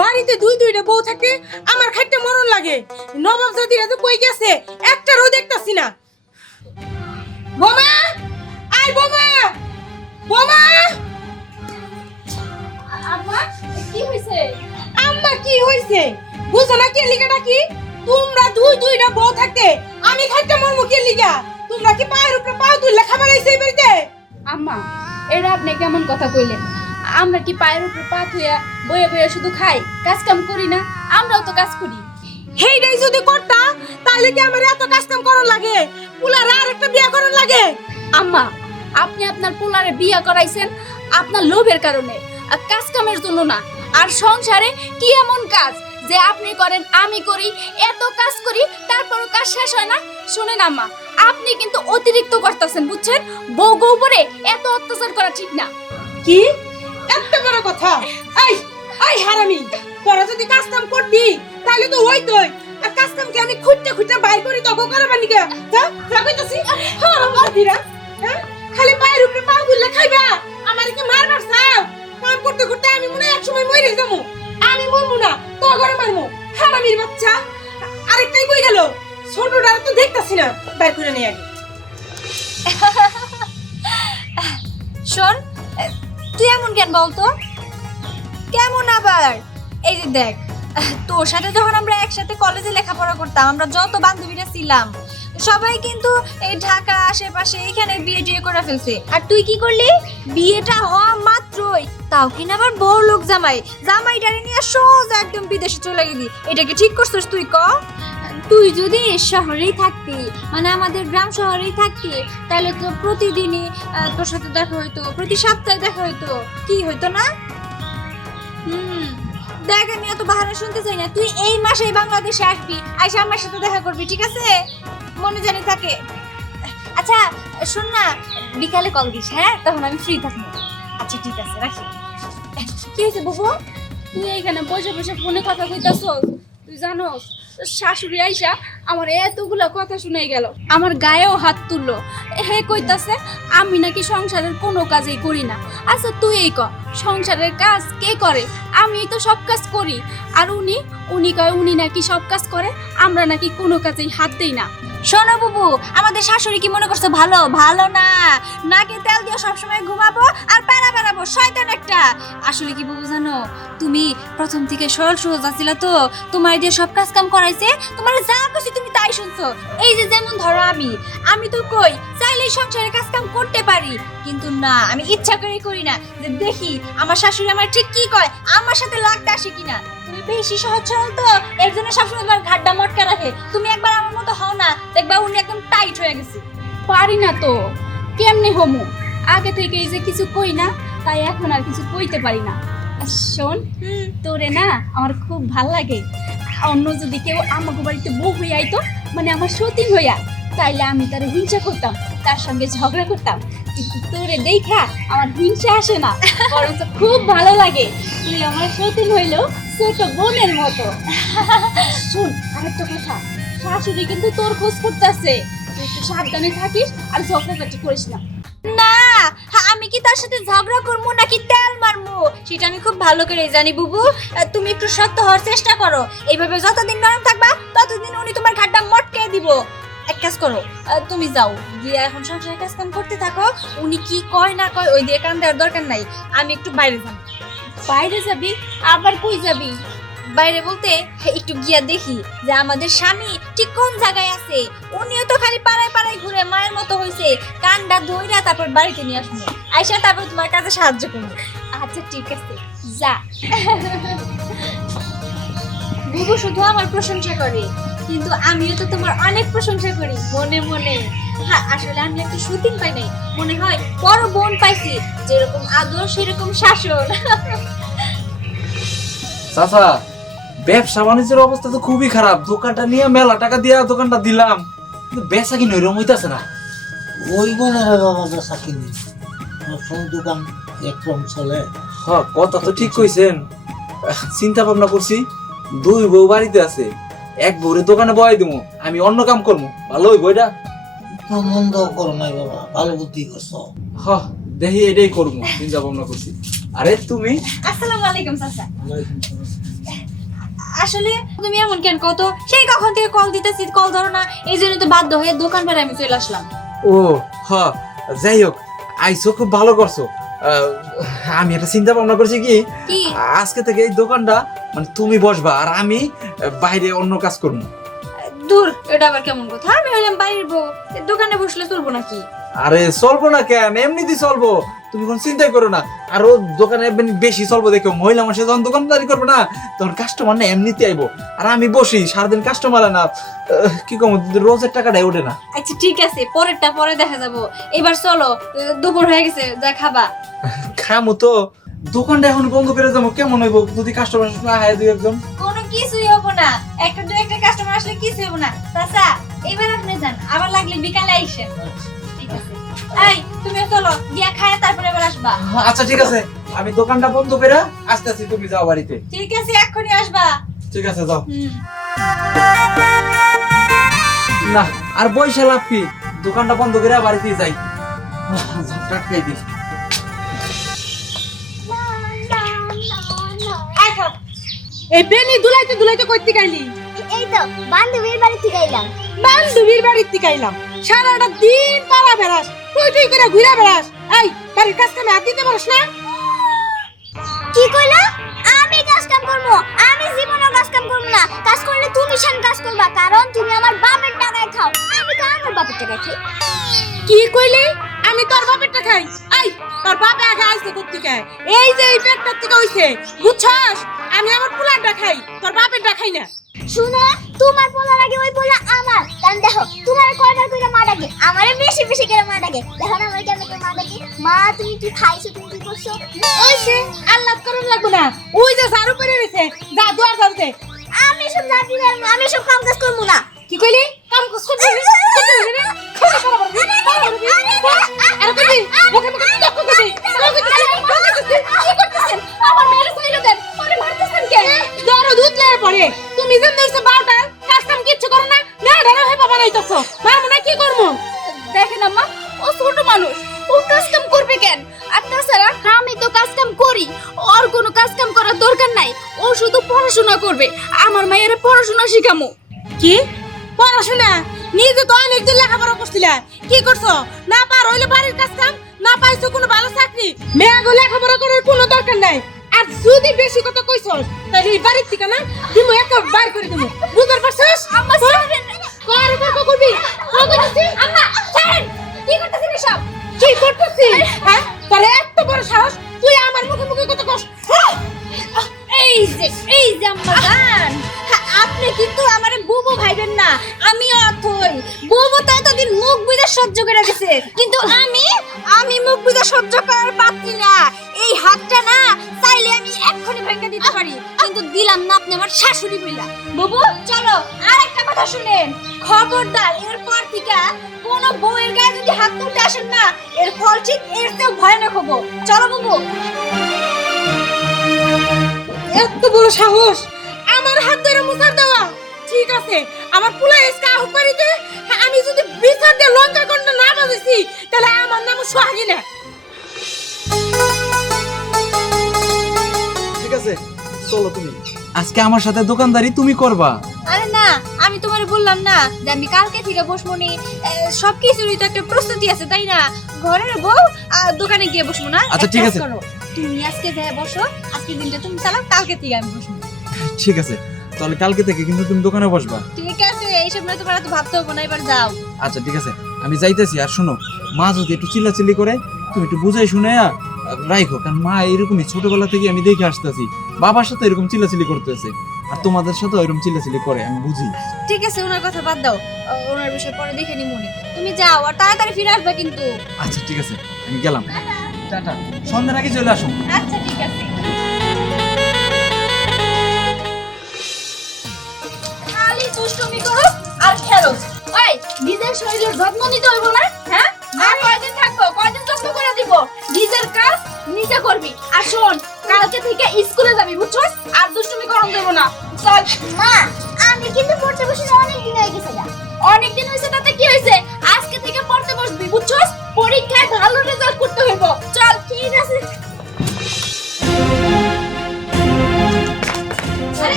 বাড়িতে দুই দুইটা বউ থাকে আমার খাইতে মরণ লাগে। নবাব জাতিরা তো কই গেছে? একটারও দেখতাছি না। বোমা! আই বোমা! বোমা! আম্মা কি হয়েছে আম্মা কি হইছে? বুঝো না কে লিগাটা কি তোমরা দুই দুইটা বউ থাকতে আমি খাইতে মরমু কে লিগা? তোমরা কি পায়ের উপরে পাও তুললে লেখা আইছে এই বাড়িতে? আম্মা এটা আপনি কেমন কথা কইলেন? আমরা কি পায়ের উপর পা থুয়া বয়ে বয়ে শুধু খাই? কাজ কাম করি না? আমরাও তো কাজ করি। হেইটাই যদি করতা তাহলে কি আমার এত কাজ কাম করার লাগে? পুলার আর একটা বিয়া করার লাগে? আম্মা আপনি আপনার পোলারে বিয়ে করাইছেন আপনার লোভের কারণে আর কাজ কামের জন্য না। আর সংসারে কি এমন কাজ যে আপনি করেন আমি করি এত কাজ করি তারপরও কাজ শেষ হয় না? শুনেন আম্মা আপনি কিন্তু অতিরিক্ত করতেছেন বুঝছেন? বউ গৌ করে এত অত্যাচার করা ঠিক না। কি? এত বড় কথা। এই এই হারামি, তোরা যদি কাজ কাম করতি, তাহলে তো ওই তোই আর কাজ কাম কি আমি খুঁজতে খুঁজতে বাইর করি তখন করাবা নিকে? যা যা কইতাছি। হারাম বাদিরা হ্যাঁ খালি পায়ের উপরে পা তুললে খাইবা। আমার কি মারবার চাও? কাম করতে করতে আমি মনে হয় একসময় মরে যাব। আমি মরবো না তো ঘরে মারমু হারামির বাচ্চা। আরেকটাই কই গেল? ছোটটা তো দেখতাছি না বাইর করে নিয়ে আগে। শোন তুই এমন কেন বলতো? কেমন আবার? এই যে দেখ, তোর সাথে যখন আমরা একসাথে কলেজে লেখাপড়া করতাম, আমরা যত বান্ধবীরা ছিলাম, সবাই কিন্তু এই ঢাকা আশেপাশে এখানে বিয়ে টিয়ে করে ফেলছে। আর তুই কি করলি? বিয়েটা হওয়া মাত্রই। তাও কিনা আবার বড় লোক জামাই। জামাইটারে নিয়ে সোজা একদম বিদেশে চলে গেলি। এটা কি ঠিক করছিস তুই ক? তুই যদি শহরেই থাকতি মানে আমাদের গ্রাম শহরেই থাকতি, তাহলে তো প্রতিদিনই তোর সাথে দেখা হইতো, প্রতি সপ্তাহে দেখা হইতো। কি হইতো না? হুম, দেখ, আমি এত বাহানা শুনতে চাই না। তুই এই মাসেই বাংলাদেশে আসবি, আইসা আমার সাথে দেখা করবি, ঠিক আছে? মনে জানি থাকে। আচ্ছা শোন না, বিকালে কল দিস হ্যাঁ? তখন আমি ফ্রি থাকব। আচ্ছা ঠিক আছে, রাখি। কি হয়েছে বুবু? তুই এখানে বসে বসে ফোনে কথা কইতাছ তুই জানোস? শাশুড়ি আইসা আমার এতগুলো কথা শুনে গেল। আমার গায়েও হাত তুললো। হে কইতাছে, আমি নাকি সংসারের কোনো কাজই করি না। আচ্ছা তুই এই ক, সংসারের কাজ কে করে? আমি তো সব কাজ করি। আর উনি উনি কয়, উনি নাকি সব কাজ করে, আমরা নাকি কোনো কাজেই হাত দেই না। শোনো বুবু, আমাদের শাশুড়ি কি মনে করছ ভালো? ভালো না। নাকে তেল দিয়ে সবসময় ঘুমাবো আর বেড়াবো, শয়তান একটা। আসলে কি বুবু জানো, তুমি প্রথম থেকে সরল তো, তোমার দিয়ে সব কাজ কাম করাইছে, তোমার যা কইছি তুমি তাই শুনছো। এই যে যেমন ধরো আমি আমি তো কই, চাইলেই সংসারে কাজ কাম করতে পারি, কিন্তু না, আমি ইচ্ছা করেই করি না যে দেখি, আমার শাশুড়ি আমার ঠিক কি কয়, আমার সাথে লাগতে আসে কিনা। বেশি সহজ সরল তো। এর জন্য সবসময় তোমার ঘাটটা মটকা রাখে। তুমি একবার আমার মতো হও না দেখবা উনি একদম টাইট হয়ে গেছে। পারি না তো। কেমনে হমু? আগে থেকে এই যে কিছু কই না তাই এখন আর কিছু কইতে পারি না। আর শোন তোরে না আমার খুব ভালো লাগে। অন্য যদি কেউ আমাকে বাড়িতে বউ হয়ে আইতো মানে আমার সতী হইয়া তাইলে আমি তার হিংসা করতাম তার সঙ্গে ঝগড়া করতাম। কিন্তু তোরে দেখা আমার হিংসা আসে না বরঞ্চ খুব ভালো লাগে। তুই আমার সতীন হইল ছোট বোনের মতো। শোন, আরেকটা কথা। শাশুড়ি কিন্তু তোর খোঁজ করতেছে। সাবধানে থাকিস আর ঝগড়াঝাটি করিস না। না, আমি কি তার সাথে ঝগড়া করব নাকি তেল মারবো? সেটা আমি খুব ভালো করে জানি, বুবু। তুমি একটু সত্য হওয়ার চেষ্টা করো। এইভাবে যতদিন নরম থাকবা, ততদিন উনি তোমার ঘাটটা মটকে দিব। এক কাজ করো তুমি যাও। গিয়ে এখন সংসারে কাজ কাম করতে থাকো। উনি কি কয় না কয়, ওই দিয়ে কান দেওয়ার দরকার নাই। আমি একটু বাইরে যাব। বাইরে যাবি, আবার কই যাবি? বাইরে বলতে একটু গিয়া দেখি যে আমাদের স্বামী ঠিক কোন জায়গায় আছে। উনিও তো খালি পাড়ায় পাড়ায় ঘুরে মায়ের মতো হইছে। কানটা ধইরা তারপর বাড়িতে নিয়ে আসব। আইসা তারপর তোমার কাছে সাহায্য করব। আচ্ছা ঠিক আছে। যা। বুবু শুধু আমার প্রশংসা করে, কিন্তু আমিও তো তোমার অনেক প্রশংসা করি, মনে মনে। হ্যাঁ আসলে আমি একটা সুদিন পাই নাই। মনে হয় বড় বোন পাইছি যেরকম আদর সেরকম শাসন। চাচা ব্যবসা বাণিজ্যের অবস্থা তো খুবই খারাপ। দোকানটা নিয়ে মেলা টাকা দিয়ে দোকানটা দিলাম। কিন্তু বেচা কি হইতাছে না। ওই বাবা বেচা কিনি সবসময় দোকান একরকম চলে। হ কথা তো ঠিক কইছেন। চিন্তা ভাবনা করছি দুই বউ বাড়িতে আছে। এক বউরে দোকানে বয় দিমু আমি অন্য কাম করব ভালো হইব এটা? তো মন্দ করো নাই বাবা ভালো বুদ্ধি করছ। হ দেখি এটাই করব চিন্তা ভাবনা করছি। আরে তুমি? আসসালামু আলাইকুম চাচা। আসলে তুমি এমন কেন কত সেই কখন থেকে কল দিতেছি কল ধরো না এই জন্য তো বাধ্য হয়ে দোকান বেড়ে আমি চলে আসলাম। ও হ যাই হোক আইসো খুব ভালো করছ। আহ, আমি একটা চিন্তা ভাবনা করছি কি? কি? আজকে থেকে এই দোকানটা মানে তুমি বসবা আর আমি বাইরে অন্য কাজ করব। দূর এটা আবার কেমন কথা? আমি হইলাম বাইরের বউ দোকানে বসলে চলবো নাকি? আরে চলবো না কেন? এমনিতেই চলবো। তুমি কোন চিন্তাই করো না। আর ও দোকানে বেশি চলবো দেখো মহিলা মানুষ যখন দোকানদারি করবে না তখন কাস্টমার না এমনিতে আইবো। আর আমি বসি সারাদিন কাস্টমার না। কি কম রোজের টাকাটাই ওঠে না। আচ্ছা ঠিক আছে পরেরটা পরে দেখা যাব। এবার চলো দুপুর হয়ে গেছে যা খাবা। খামু তো। দোকানটা এখন বন্ধ করে যাব কেমন হইব? যদি কাস্টমার না হয় দুই একজন। কিছুই হব না। একটা দু একটা কাস্টমার আসলে কিছুই হব না। চাচা এবার আপনি যান। আবার লাগলে বিকালে আইসেন। ঠিক আছে। এই তুমিও চলো গিয়া খায় তারপরে এবার আসবা। আচ্ছা ঠিক আছে। আমি দোকানটা বন্ধ করে আস্তে আস্তে তুমি যাও বাড়িতে। ঠিক আছে এক্ষুনি আসবা। ঠিক আছে যাও। না আর পয়সা লাভ কি? দোকানটা বন্ধ করে বাড়িতে যাই। ঝটকা খাই দিই এই বেনি দুলাইতে দুলাইতে কইতে গাইলি এই তো বান্ধবীর বাড়ি থেকে এলাম বান্ধবীর বাড়ির থেকে আইলাম। সারাটা দিন পালা বেড়াস তুই তুই করে ঘুরে বেড়াস। এই বাড়ির কাজ কামে হাত দিতে পারস না? কি কইলা? আমি কাজ কাম করব আমি জীবনেও কাজ কাম করব না। কাজ করলে তুমি সেন কাজ করবা কারণ তুমি আমার বাপের টাকায় খাও। আমি তো আমার বাপের টাকায় খাই। কি কইলি? আমি তোর বাপেরটা খাই। আই তোর বাপে আগে আইছে কোত্থেকে এই যে এই পেটটার থেকে হইছে বুঝছস? আমি আমার খাই তোর বাপেরটা খাই না শুনো তোমার পোলার আগে ওই পোলা আমার কারণ দেখো তোমার কয়বার কইরা মা ডাকে আমারে বেশি বেশি করে মা ডাকে দেখো না আমার কেমন করে মা ডাকে মা তুমি কি খাইছো তুমি কি করছ ওই সে আল্লাহ করুন লাগবো না ওই যে ঝাড়ু পরে রয়েছে যা দুয়ার ঝাড়ুতে আমি সব জানি না আমি সব কাম কাজ করব না কি কইলি কাম কাজ করবি না খালি করা পারবি করা পারবি আর কইবি মুখে করবে আমার মায়ের পড়াশোনা শিখামু। কি? পড়াশোনা? নিজে তো অনেক দিন লেখাপড়া করছিলা। কি করছ? না পার হইলে বাড়ির কাজ কাম না পাইছো কোনো ভালো চাকরি? মেয়াগো লেখাপড়া করার কোনো দরকার নাই। আর যদি বেশি কথা কইছস তাহলে এই বাড়ির থেকে না দিমু একটা বাইর করে দিমু। বুঝতে পারছস? আম্মা ছাড়েন। কর কর করবি কর আম্মা ছাড়েন। কি করতেছিস এসব? কি করতেছিস? হ্যাঁ? তোর এত বড় সাহস তুই আমার মুখে মুখে কথা কস। এই যে এই যে আম্মা গান। আপনি কিন্তু আমারে বুবু ভাইবেন না। আমি অথই। বুবু তো এতদিন মুখ বুঝে সহ্য করে গেছে। কিন্তু আমি আমি মুখ বুঝে সহ্য করার পাত্রী না। এই হাতটা না চাইলে আমি এক্ষুনি ভেঙে দিতে পারি। কিন্তু দিলাম না আপনি আমার শাশুড়ি বইলা। বুবু চলো আর একটা কথা শুনেন। খবরদার এরপর থেকে কোন বউয়ের গায়ে যদি হাত তুলতে আসেন না এর ফল ঠিক এর চেয়েও ভয়ানক হব। চলো বুবু। সাহস? আমার হাত ধরে মুসার দেওয়া। ঠিক আছে আমার পুলা এসকা আহ করে আমি যদি বিচার দিয়ে লঙ্কা কন্ড না বাজেছি তাহলে আমার নাম সোহাগী না। ঠিক আছে চলো তুমি। আজকে আমার সাথে দোকানদারি তুমি করবা। আরে না আমি তোমার বললাম না যে আমি কালকে থেকে বসবো নি। সব কিছুরই তো একটা প্রস্তুতি আছে তাই না? ঘরের বউ দোকানে গিয়ে বসবো না? আচ্ছা, ঠিক আছে। তুমি আজকে যাই বসো আজকে দিনটা তুমি চালাও কালকে থেকে আমি বসবো। ঠিক আছে তাহলে কালকে থেকে কিন্তু তুমি দোকানে বসবা। ঠিক আছে এইসব নয় তোমার তো ভাবতে হবে না এবার যাও। আচ্ছা ঠিক আছে আমি যাইতেছি আর শোনো মা যদি একটু চিল্লাচিল্লি করে তুমি একটু বুঝাই শুনে রাইখো কারণ মা এরকমই ছোটবেলা থেকে আমি দেখে আসতেছি বাবার সাথে এরকম চিল্লাচিল্লি করতেছে আর তোমাদের সাথে এরকম চিল্লাচিল্লি করে আমি বুঝি। ঠিক আছে ওনার কথা বাদ দাও ও- ওনার বিষয় পরে দেখে নি মনে তুমি যাও আর তাড়াতাড়ি ফিরে আসবে কিন্তু। আচ্ছা ঠিক আছে আমি গেলাম। টাটা সন্ধ্যার আগে চলে আসো আচ্ছা ঠিক আছে। খালি দুষ্টুমি করো আর খেলো। ওই নিজের শরীরের যত্ন নিতে হইব না হ্যাঁ? আর। কয়দিন থাকব? কয়দিন যত্ন করে দিব? নিজের কাজ নিজে করবি। আর শোন কালকে থেকে স্কুলে যাবি বুঝছস আর দুষ্টুমি করন দেব না। চল। মা আমি কিন্তু পড়তে বসে অনেক দিন হয়ে গেছে অনেক দিন হয়েছে তাতে কি হয়েছে? আজকে থেকে পড়তে বসবি বুঝছস পরীক্ষায়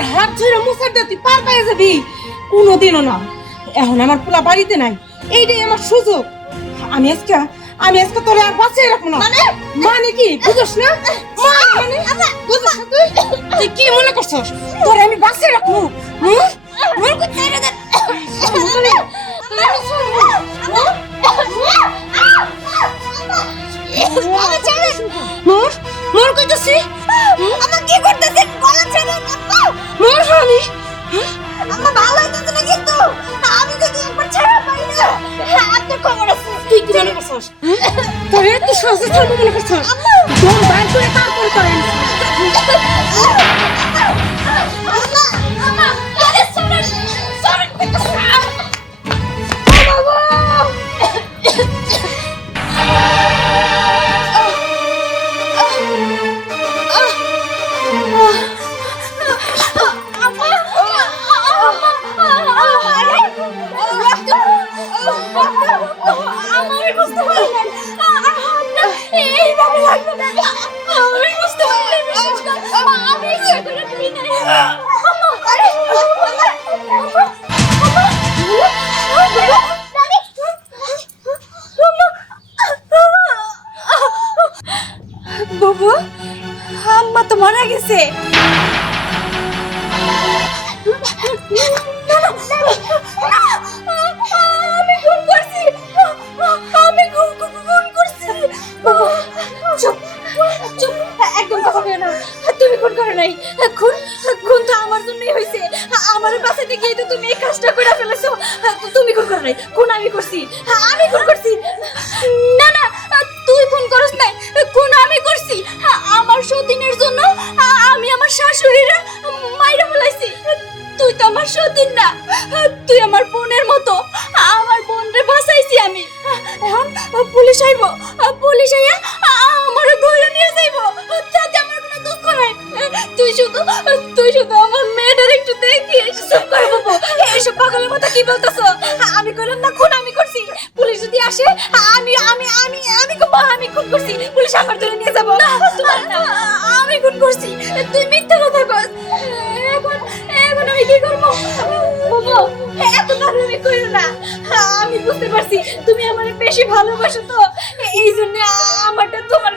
আমার হাত ধরে মুসার দিয়ে তুই পার পেয়ে যাবি? কোনোদিনও না। এখন আমার পোলা বাড়িতে নাই। এইটাই আমার সুযোগ। আমি আজকে আমি আজকে তোরে আর বাঁচিয়ে রাখব না। মানে? মানে কি? বুঝছ না? মানে? মানে বুঝছ না তুই? তুই কি মনে করছস? তোরে আমি বাঁচিয়ে রাখব? হুম মন করতে রে দে। মোর কইতাছি আমার কি করতেছেন গলা ছেড়ে মোর আমি আমার ভালো হইতেছে না কিন্তু আমি যদি একবার ছাড়া পাই না আপনার খবর আছে তুই কি মনে করছস তোর এত সহজে ছাড়বো মনে করছস তোর বাইর করে তারপরে তোর আমি বাবু, আম্মা তো মারা গেছে। না। তুমি খুন করো নাই। খুন তো আমার জন্যই হয়েছে। আমার বাসাতে গিয়ে তো তুমি এই কাজটা করে ফেলেছো। তুমি খুন করো নাই। খুন আমি করছি। আমি খুন করছি। সতীন না তুই আমার বোনের মতো। আমার বোনরে বাঁচাইছি আমি। এখন পুলিশ আইব পুলিশ আইয়া আমার ধরে নিয়ে যাইব তাতে আমার কোনো দুঃখ নাই তুই শুধু তুই শুধু আমার মেয়েটার একটু দেখিস চুপ কর বাবু এইসব পাগলের মতো কি বলতেছো? আমি কইলাম না খুন আমি করছি। পুলিশ যদি আসে আমি আমি আমি আমি আমি খুন করছি। পুলিশ আমার ধরে নিয়ে যাব। আমি খুন করছি। তুই মিথ্যা কথা কস। এখন আমি কি করব? বাবা, এত পাগলামি কইরো না। আমি বুঝতে পারছি তুমি আমার বেশি ভালোবাসো তো। এই জন্য আমারটা তোমার